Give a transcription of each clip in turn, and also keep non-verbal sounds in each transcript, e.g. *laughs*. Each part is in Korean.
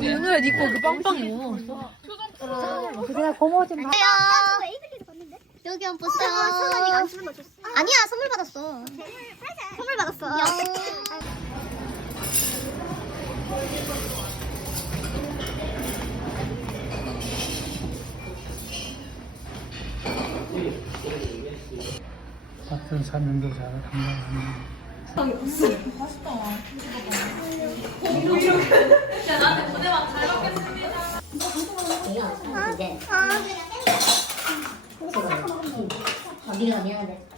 윤우야 니거 그 빵빵이 뭐 그냥 고모 좀 봐. 여기 한번 보세요. 주는 거 줬어. 아니야, 선물 받았어. 선물 받았어. 같은 사명도 잘 감당하는 이제. 아. 미래가 미안한데.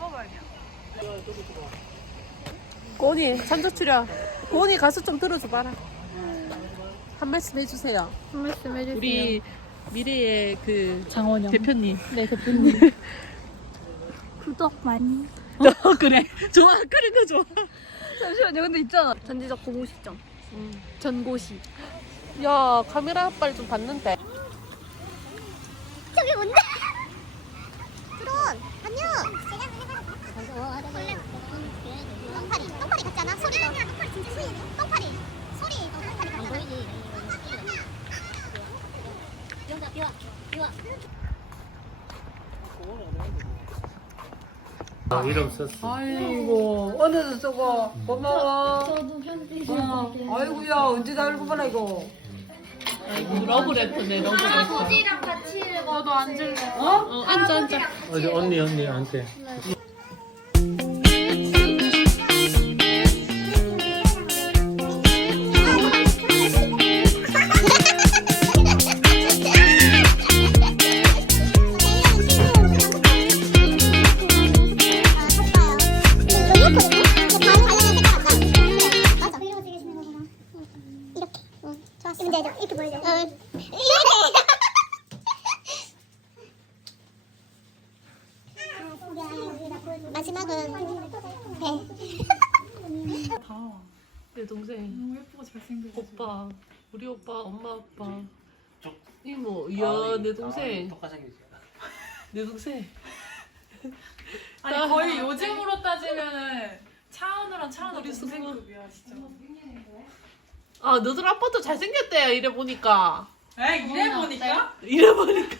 아니야 고니 산조출야 고니 가서 좀 들어줘 봐라 한 말씀 해주세요 한 말씀 해주세요. 우리 미래의 그 장원영 대표님 네 대표님. *laughs* 구독 많이. *laughs* 어 그래 좋아 그런 거 좋아 잠시만요. 근데 있잖아. 전지적 공모 시점. 전고시. 야 카메라 빨리 좀 봤는데 저기 뭔데? 드론, 안녕. 원래 똥파리, 똥파리 같지 않아? 소리도. 똥파리 진짜 소리네. 똥파리, 소리. 똥파리 같잖아. 안 보이지. 비온다, 비와, 비와. 아, 이름 썼어. 아이고 오늘도 쓰고 고마워. 저도 편지 어, 아이고야 언제 다 읽어보나 이거. 러브레터네 러브레터 소지랑 같이 읽어. 너도 앉을래 어? 어 앉아 앉아 어디 언니, 언니한테. 마지막은. 배. 내 동생. 너무 예쁘고 잘생겨 오빠 우리 오빠 엄마 아빠. 이모 이야 내 동생. 똑같이 생겼어. *laughs* 내 동생. *laughs* 아니 거의 요즘으로 따지면은 차은우랑 차은우 우리 동생급이야 진짜. 아 너들 아빠도 잘생겼대 이래 보니까. 에 이래 보니까? 이래 보니까